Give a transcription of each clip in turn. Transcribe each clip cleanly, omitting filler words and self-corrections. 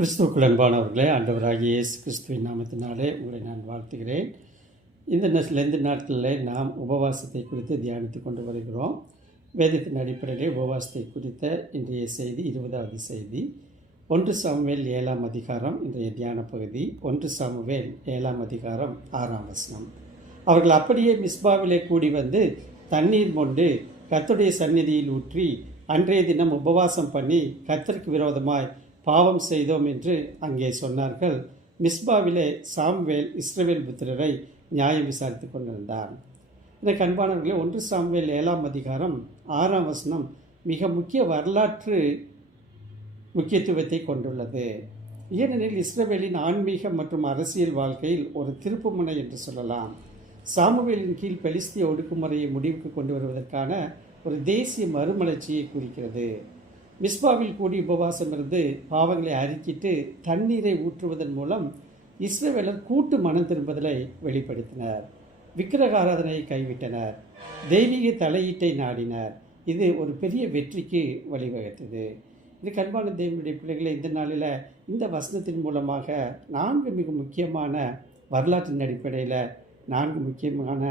கிறிஸ்துவுக்குள் அன்பானவர்களே, ஆண்டவராகிய இயேசு கிறிஸ்துவின் நாமத்தினாலே உங்களை நான் வாழ்த்துகிறேன். இந்த லெந்து நாட்களில் நாம் உபவாசத்தை குறித்து தியானித்து கொண்டு வருகிறோம். வேதத்தின் அடிப்படையிலே உபவாசத்தை குறித்த இன்றைய செய்தி 20வது செய்தி. 1 சாமுவேல் 7ஆம் அதிகாரம் இன்றைய தியான பகுதி. 1 சாமுவேல் 7ஆம் அதிகாரம் 6ஆம் வசனம். அவர்கள் அப்படியே மிஸ்பாவிலே கூடி வந்து தண்ணீர் மொண்டு கர்த்தருடைய சந்நிதியில் ஊற்றி அன்றைய தினம் உபவாசம் பண்ணி கர்த்தருக்கு விரோதமாய் பாவம் செய்தோம் என்று அங்கே சொன்னார்கள். மிஸ்பாவிலே சாமுவேல் இஸ்ரவேல் புத்திரரை நியாயம் விசாரித்து கொண்டிருந்தார். இந்த அன்பானவர்களே, 1 சாமுவேல் 7ஆம் அதிகாரம் 6ஆம் வசனம் மிக முக்கிய வரலாற்று முக்கியத்துவத்தை கொண்டுள்ளது. ஏனெனில் இஸ்ரவேலின் ஆன்மீக மற்றும் அரசியல் வாழ்க்கையில் ஒரு திருப்புமுனை என்று சொல்லலாம். சாமுவேலின் கீழ் பெலிஸ்திய ஒடுக்குமுறையை முடிவுக்கு கொண்டு வருவதற்கான ஒரு தேசிய மறுமலர்ச்சியை குறிக்கிறது. மிஸ்பாவில் கூடி உபவாசம் இருந்து பாவங்களை அறிக்கிட்டு தண்ணீரை ஊற்றுவதன் மூலம் இஸ்ரவேலர் கூட்டு மனம் திரும்புதலை வெளிப்படுத்தினர். விக்கிரக ஆராதனையை கைவிட்டனர். தெய்வீக தலையீட்டை நாடினர். இது ஒரு பெரிய வெற்றிக்கு வழிவகுத்தது. இது அன்பான தேவனுடைய பிள்ளைகளை, இந்த நாளில் இந்த வசனத்தின் மூலமாக 4 மிக முக்கியமான வரலாற்றின் அடிப்படையில் 4 முக்கியமான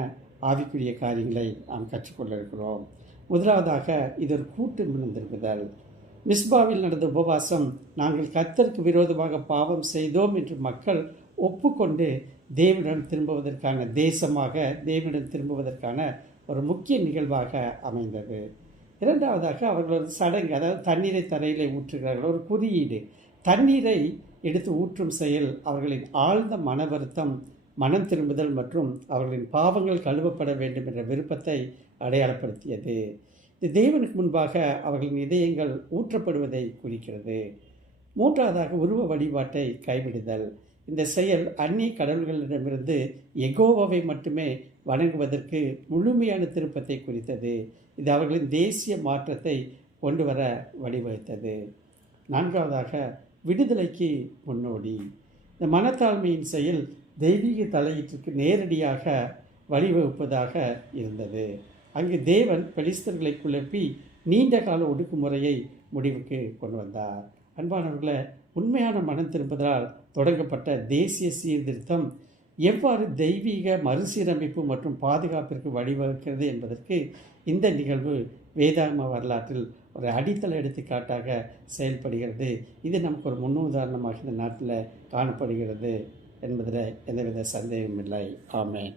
ஆவிக்குரிய காரியங்களை நாம் கற்றுக்கொள்ள இருக்கிறோம். முதலாவதாக, இது ஒரு கூட்டு மனம் திரும்புதல். மிஸ்பாவில் நடந்த உபவாசம் நாங்கள் கர்த்தருக்கு விரோதமாக பாவம் செய்தோம் என்று மக்கள் ஒப்புக்கொண்டு தேவனிடம் திரும்புவதற்கான தேசமாக, தேவனிடம் திரும்புவதற்கான ஒரு முக்கிய நிகழ்வாக அமைந்தது. இரண்டாவதாக, அவர்கள் ஒரு சடங்கு, அதாவது தண்ணீரை தரையிலே ஊற்றுகிறார்கள், ஒரு குறியீடு. தண்ணீரை எடுத்து ஊற்றும் செயல் அவர்களின் ஆழ்ந்த மன வருத்தம், மனம் திரும்புதல் மற்றும் அவர்களின் பாவங்கள் கழுவப்பட வேண்டும் என்ற விருப்பத்தை அடையாளப்படுத்தியது. இது தேவனுக்கு முன்பாக அவர்களின் இதயங்கள் ஊற்றப்படுவதை குறிக்கிறது. மூன்றாவதாக, உருவ வழிபாட்டை கைவிடுதல். இந்த செயல் அந்நிய கடவுள்களிடமிருந்து யெகோவாவை மட்டுமே வணங்குவதற்கு முழுமையான திருப்பத்தை குறித்தது. இது அவர்களின் தேசிய மாற்றத்தை கொண்டு வர வழிவகுத்தது. நான்காவதாக, விடுதலைக்கு முன்னோடி. இந்த மனத்தாழ்மையின் செயல் தெய்வீக தலையீட்டுக்கு நேரடியாக வழிவகுப்பதாக இருந்தது. அங்கு தேவன் பெலிஸ்தர்களை குழப்பி நீண்ட கால ஒடுக்குமுறையை முடிவுக்கு கொண்டு வந்தார். அன்பானவர்களை, உண்மையான மனம் திரும்புதலால் தொடங்கப்பட்ட தேசிய சீர்திருத்தம் எவ்வாறு தெய்வீக மறுசீரமைப்பு மற்றும் பாதுகாப்பிற்கு வழிவகுக்கிறது என்பதற்கு இந்த நிகழ்வு வேதாகம வரலாற்றில் ஒரு அடித்தள எடுத்துக்காட்டாக செயல்படுகிறது. இது நமக்கு ஒரு முன்னுதாரணமாக இந்த நாட்டில் காணப்படுகிறது என்பதில் எந்தவித சந்தேகமில்லை. ஆமென்.